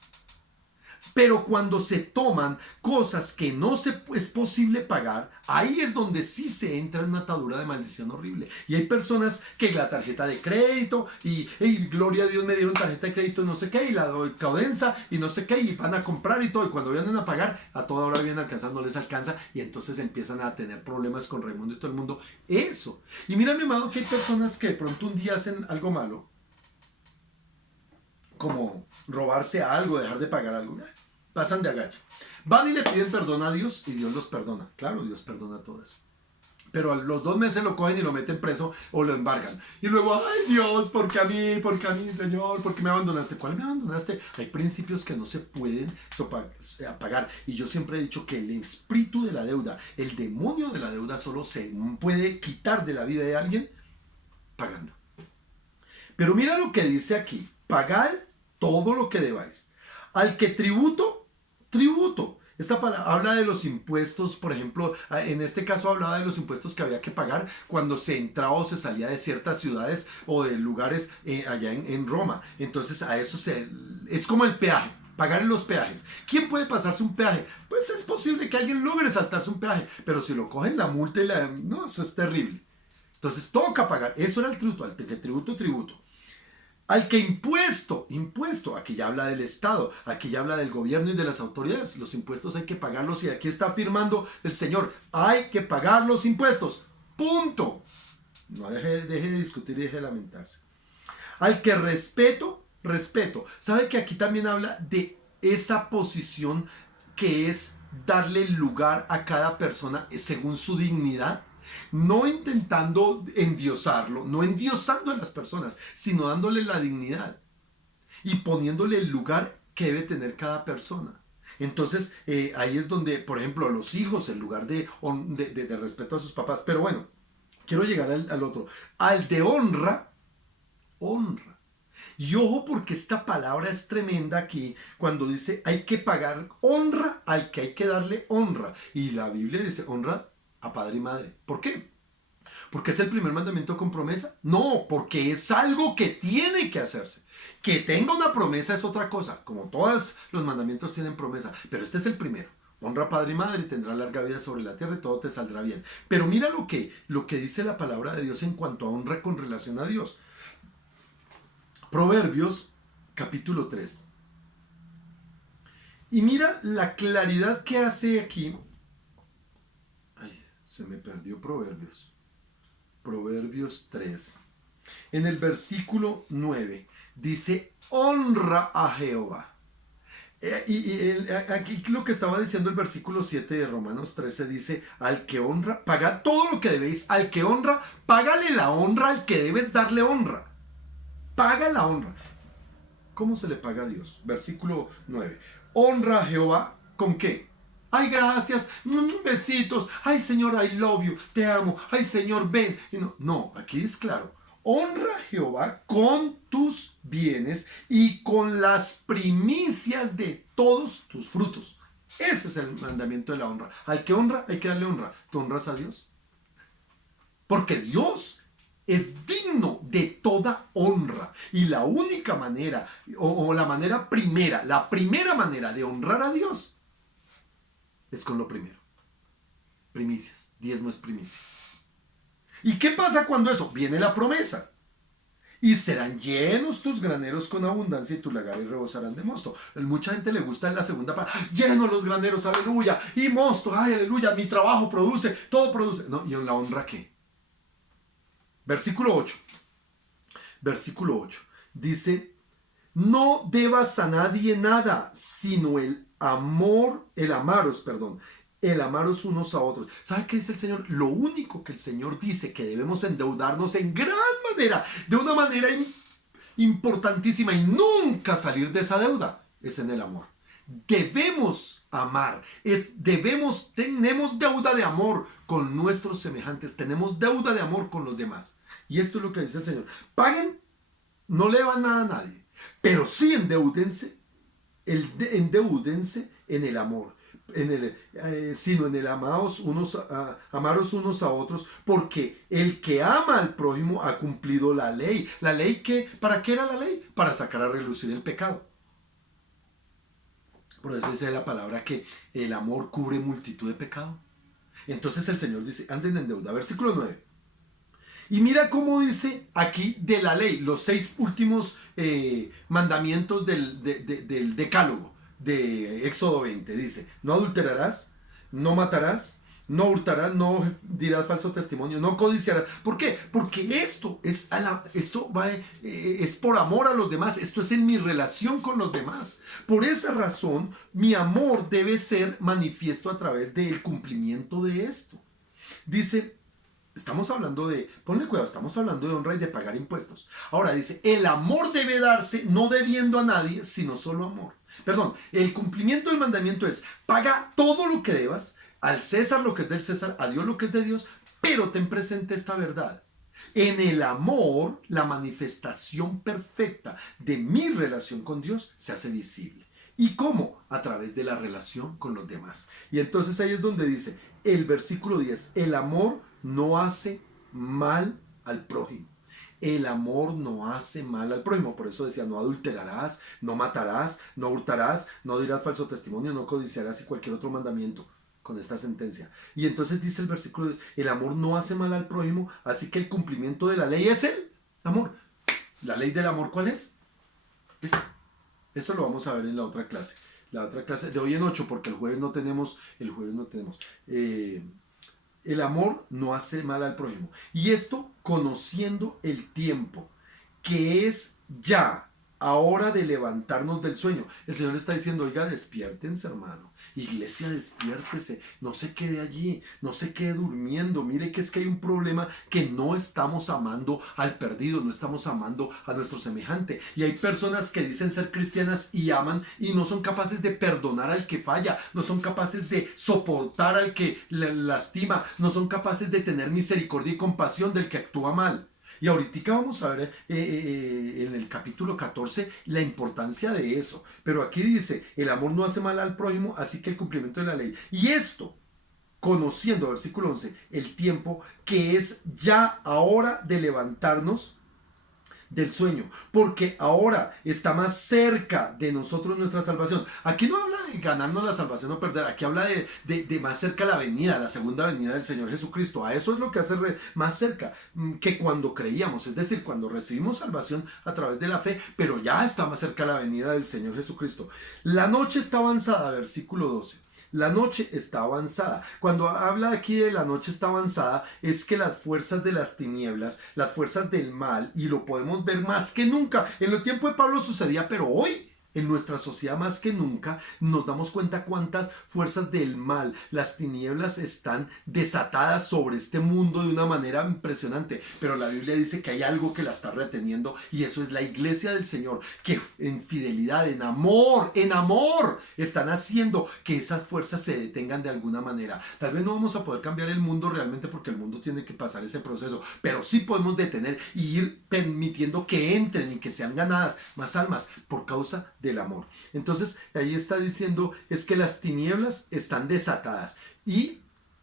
Pero cuando se toman cosas que no es posible pagar, ahí es donde sí se entra en una atadura de maldición horrible. Y hay personas que la tarjeta de crédito y gloria a Dios me dieron tarjeta de crédito y no sé qué, y la doy caudenza y no sé qué, y van a comprar y todo. Y cuando vienen a pagar, a toda hora vienen a alcanzar, no les alcanza, y entonces empiezan a tener problemas con Raimundo y todo el mundo. Eso. Y mira, mi amado, que hay personas que de pronto un día hacen algo malo, como robarse algo, dejar de pagar algo. Pasan de agacha. Van y le piden perdón a Dios y Dios los perdona. Claro, Dios perdona todo eso. Pero a los 2 meses lo cogen y lo meten preso o lo embargan. Y luego, ay Dios, ¿por qué a mí, Señor? ¿Por qué me abandonaste? ¿Cuál me abandonaste? Hay principios que no se pueden apagar. Y yo siempre he dicho que el espíritu de la deuda, el demonio de la deuda solo se puede quitar de la vida de alguien pagando. Pero mira lo que dice aquí. Pagad todo lo que debáis. Al que tributo. Esta palabra habla de los impuestos, por ejemplo, en este caso hablaba de los impuestos que había que pagar cuando se entraba o se salía de ciertas ciudades o de lugares allá en Roma. Entonces a eso es como el peaje, pagar los peajes. ¿Quién puede pasarse un peaje? Pues es posible que alguien logre saltarse un peaje, pero si lo cogen la multa no, eso es terrible. Entonces toca pagar, eso era el tributo, al que tributo. Al que impuesto, aquí ya habla del Estado, aquí ya habla del gobierno y de las autoridades. Los impuestos hay que pagarlos y aquí está afirmando el Señor, hay que pagar los impuestos, punto. No deje de discutir y deje de lamentarse. Al que respeto. ¿Sabe que aquí también habla de esa posición que es darle lugar a cada persona según su dignidad? No intentando endiosarlo, no endiosando a las personas, sino dándole la dignidad y poniéndole el lugar que debe tener cada persona. Entonces ahí es donde, por ejemplo, los hijos, el lugar de respeto a sus papás. Pero bueno, quiero llegar al otro. Al de honra. Y ojo, porque esta palabra es tremenda aquí cuando dice hay que pagar honra al que hay que darle honra. Y la Biblia dice honra a padre y madre. ¿Por qué? ¿Porque es el primer mandamiento con promesa? No, porque es algo que tiene que hacerse. Que tenga una promesa es otra cosa. Como todos los mandamientos tienen promesa. Pero este es el primero. Honra a padre y madre y tendrá larga vida sobre la tierra y todo te saldrá bien. Pero mira lo que dice la palabra de Dios en cuanto a honra con relación a Dios. Proverbios capítulo 3. Y mira la claridad que hace aquí. Ay, se me perdió Proverbios. Proverbios 3. En el versículo 9 dice, honra a Jehová. Aquí lo que estaba diciendo el versículo 7 de Romanos 13 dice, al que honra, paga todo lo que debéis, al que honra, págale la honra al que debes darle honra. Paga la honra. ¿Cómo se le paga a Dios? Versículo 9. Honra a Jehová, ¿con qué? Ay, gracias, besitos, ay Señor, I love you, te amo, ay Señor, ven. Y no, no, aquí es claro. Honra a Jehová con tus bienes y con las primicias de todos tus frutos. Ese es el mandamiento de la honra. Al que honra, hay que darle honra. ¿Tú honras a Dios? Porque Dios es digno de toda honra. Y la única manera, o la manera primera, la primera manera de honrar a Dios es con lo primero. Primicias. Diezmo es primicia. ¿Y qué pasa cuando eso? Viene la promesa. Y serán llenos tus graneros con abundancia y tus lagares rebosarán de mosto. A mucha gente le gusta en la segunda parte. Llenos los graneros, aleluya. Y mosto, ay, aleluya. Mi trabajo produce, todo produce. No, ¿y en la honra qué? Versículo 8. Versículo 8. Dice, no debas a nadie nada, sino el amaros unos a otros. ¿Sabe qué dice el Señor? Lo único que el Señor dice que debemos endeudarnos en gran manera, de una manera importantísima y nunca salir de esa deuda, es en el amor. Debemos amar, tenemos deuda de amor con nuestros semejantes, tenemos deuda de amor con los demás. Y esto es lo que dice el Señor. Paguen, no le van nada a nadie, pero sí endeudense en el amor, sino en el amaros unos a otros, porque el que ama al prójimo ha cumplido la ley. ¿La ley qué? ¿Para qué era la ley? Para sacar a relucir el pecado. Por eso dice la palabra que el amor cubre multitud de pecado. Entonces el Señor dice, anden en deuda. Versículo 9. Y mira cómo dice aquí de la ley, los 6 últimos mandamientos del decálogo de Éxodo 20. Dice, no adulterarás, no matarás, no hurtarás, no dirás falso testimonio, no codiciarás. ¿Por qué? Porque esto es por amor a los demás, esto es en mi relación con los demás. Por esa razón, mi amor debe ser manifiesto a través del cumplimiento de esto. Dice, estamos hablando de, ponle cuidado, estamos hablando de honra y de pagar impuestos. Ahora dice, el amor debe darse no debiendo a nadie, sino solo amor. Perdón, el cumplimiento del mandamiento es, paga todo lo que debas, al César lo que es del César, a Dios lo que es de Dios, pero ten presente esta verdad. En el amor, la manifestación perfecta de mi relación con Dios se hace visible. ¿Y cómo? A través de la relación con los demás. Y entonces ahí es donde dice el versículo 10, el amor no hace mal al prójimo. El amor no hace mal al prójimo. Por eso decía, no adulterarás, no matarás, no hurtarás, no dirás falso testimonio, no codiciarás y cualquier otro mandamiento con esta sentencia. Y entonces dice el versículo 10, el amor no hace mal al prójimo, así que el cumplimiento de la ley es el amor. ¿La ley del amor cuál es? Eso lo vamos a ver en la otra clase. La otra clase de hoy en 8, porque el jueves no tenemos. El amor no hace mal al prójimo. Y esto conociendo el tiempo, que es ya, ahora de levantarnos del sueño. El Señor está diciendo, oiga, despiértense, hermano. Iglesia, despiértese. No se quede allí, no se quede durmiendo. Mire que es que hay un problema, que no estamos amando al perdido, no estamos amando a nuestro semejante. Y hay personas que dicen ser cristianas y aman y no son capaces de perdonar al que falla, no son capaces de soportar al que lastima, no son capaces de tener misericordia y compasión del que actúa mal. Y ahorita vamos a ver en el capítulo 14 la importancia de eso. Pero aquí dice, el amor no hace mal al prójimo, así que el cumplimiento de la ley. Y esto, conociendo, versículo 11, el tiempo que es ya ahora de levantarnos del sueño, porque ahora está más cerca de nosotros nuestra salvación. Aquí no habla de ganarnos la salvación o perder, aquí habla de más cerca la venida, la segunda venida del Señor Jesucristo. A eso es lo que hace más cerca que cuando creíamos, es decir, cuando recibimos salvación a través de la fe, pero ya está más cerca la venida del Señor Jesucristo. La noche está avanzada, versículo 12. La noche está avanzada. Cuando habla aquí de la noche está avanzada, es que las fuerzas de las tinieblas, las fuerzas del mal, y lo podemos ver más que nunca. En el tiempo de Pablo sucedía, pero hoy En nuestra sociedad más que nunca nos damos cuenta cuántas fuerzas del mal, las tinieblas están desatadas sobre este mundo de una manera impresionante. Pero la Biblia dice que hay algo que la está reteniendo y eso es la iglesia del Señor, que en fidelidad, en amor, están haciendo que esas fuerzas se detengan de alguna manera. Tal vez no vamos a poder cambiar el mundo realmente porque el mundo tiene que pasar ese proceso, pero sí podemos detener y ir permitiendo que entren y que sean ganadas más almas por causa del amor. Entonces ahí está diciendo es que las tinieblas están desatadas y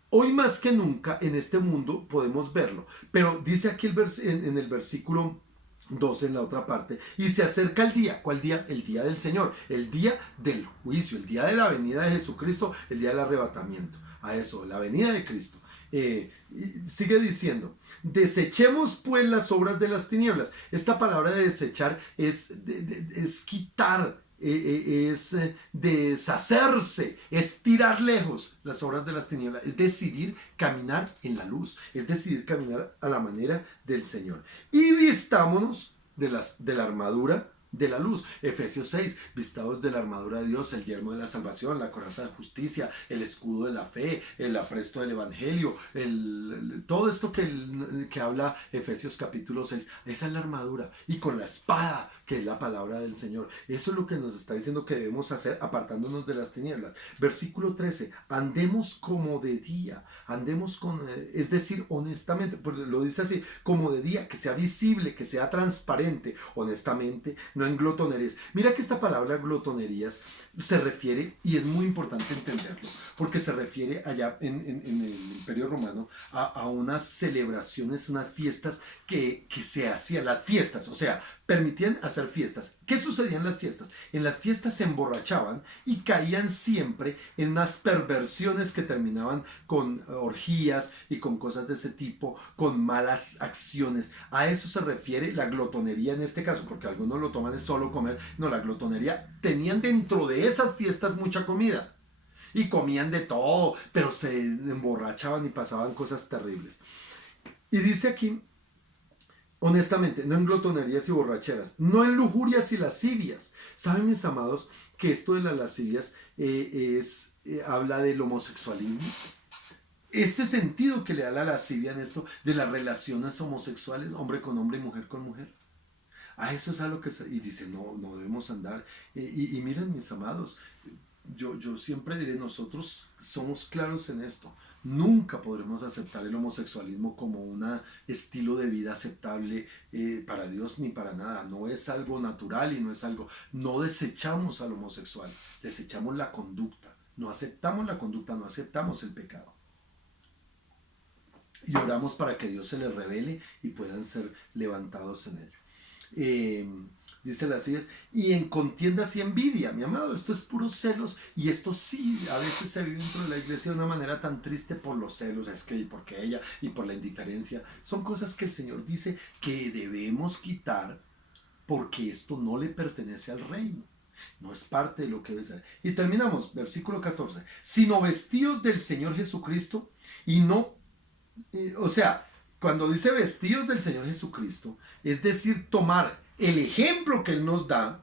hoy más que nunca en este mundo podemos verlo. Pero dice aquí en el versículo 12 en la otra parte, y se acerca el día. ¿Cuál día? El día del Señor, el día del juicio, el día de la venida de Jesucristo, el día del arrebatamiento. A eso, la venida de Cristo. Sigue diciendo, desechemos pues las obras de las tinieblas. Esta palabra de desechar es quitar, es deshacerse, es tirar lejos las obras de las tinieblas, es decidir caminar en la luz, es decidir caminar a la manera del Señor. Y vistámonos de la armadura de la luz. Efesios 6, vistados de la armadura de Dios, el yelmo de la salvación, la coraza de justicia, el escudo de la fe, el apresto del evangelio, todo esto que habla Efesios capítulo 6, esa es la armadura, y con la espada que es la palabra del Señor. Eso es lo que nos está diciendo que debemos hacer apartándonos de las tinieblas. Versículo 13, andemos como de día, es decir, honestamente, pues lo dice así, como de día, que sea visible, que sea transparente, honestamente, no en glotonerías. Mira que esta palabra glotonerías se refiere, y es muy importante entenderlo, porque se refiere allá en el Imperio Romano a unas celebraciones, unas fiestas que se hacían, las fiestas, o sea, permitían hacer fiestas. ¿Qué sucedía en las fiestas? En las fiestas se emborrachaban y caían siempre en unas perversiones que terminaban con orgías y con cosas de ese tipo, con malas acciones. A eso se refiere la glotonería en este caso, porque algunos lo toman es solo comer. No, la glotonería, tenían dentro de esas fiestas mucha comida y comían de todo, pero se emborrachaban y pasaban cosas terribles. Y dice aquí, honestamente, no en glotonerías y borracheras, no en lujurias y lascivias. ¿Saben, mis amados, que esto de las lascivias habla del homosexualismo? Este sentido que le da la lascivia en esto de las relaciones homosexuales, hombre con hombre y mujer con mujer. A eso es a lo que y dice, no debemos andar. Y miren, mis amados, yo siempre diré, nosotros somos claros en esto. Nunca podremos aceptar el homosexualismo como un estilo de vida aceptable para Dios ni para nada. No es algo natural y no es algo... No desechamos al homosexual, desechamos la conducta. No aceptamos la conducta, no aceptamos el pecado. Y oramos para que Dios se les revele y puedan ser levantados en él. Dice las sillas, y en contiendas y envidia, mi amado, esto es puros celos, y esto sí, a veces se vive dentro de la iglesia de una manera tan triste por los celos, es que y porque ella, y por la indiferencia, son cosas que el Señor dice que debemos quitar, porque esto no le pertenece al reino, no es parte de lo que debe ser. Y terminamos, versículo 14, sino vestidos del Señor Jesucristo, y no, o sea, cuando dice vestidos del Señor Jesucristo, es decir, tomar el ejemplo que Él nos da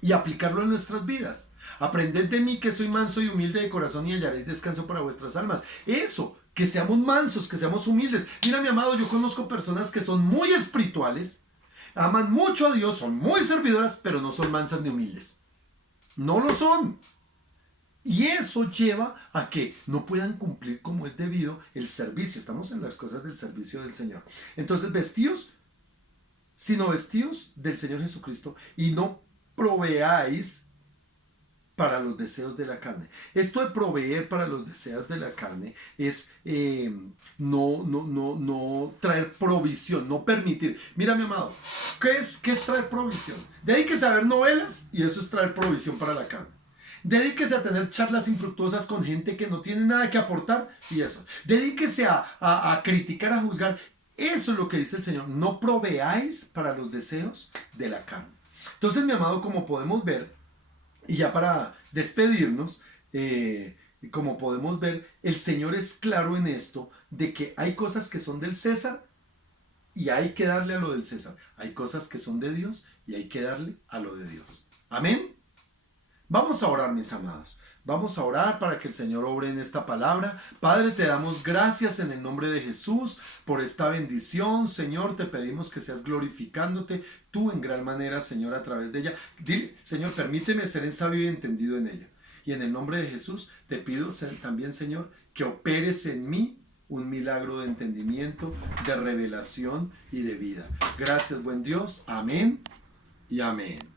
y aplicarlo en nuestras vidas. Aprended de mí que soy manso y humilde de corazón y hallaréis descanso para vuestras almas. Eso, que seamos mansos, que seamos humildes. Mira, mi amado, yo conozco personas que son muy espirituales, aman mucho a Dios, son muy servidoras, pero no son mansas ni humildes. No lo son. Y eso lleva a que no puedan cumplir como es debido el servicio. Estamos en las cosas del servicio del Señor. Entonces, vestidos, sino vestidos del Señor Jesucristo, y no proveáis para los deseos de la carne. Esto de proveer para los deseos de la carne es no traer provisión, no permitir. Mira, mi amado, ¿qué es traer provisión? Dedíquese a ver novelas y eso es traer provisión para la carne. Dedíquese a tener charlas infructuosas con gente que no tiene nada que aportar y eso. Dedíquese a criticar, a juzgar. Eso es lo que dice el Señor. No proveáis para los deseos de la carne. Entonces, mi amado, como podemos ver, y ya para despedirnos, como podemos ver, el Señor es claro en esto, de que hay cosas que son del César y hay que darle a lo del César. Hay cosas que son de Dios y hay que darle a lo de Dios. Amén. Vamos a orar, mis amados. Vamos a orar para que el Señor obre en esta palabra. Padre, te damos gracias en el nombre de Jesús por esta bendición. Señor, te pedimos que seas glorificándote tú en gran manera, Señor, a través de ella. Dile, Señor, permíteme ser en sabio y entendido en ella. Y en el nombre de Jesús te pido también, Señor, que operes en mí un milagro de entendimiento, de revelación y de vida. Gracias, buen Dios. Amén y amén.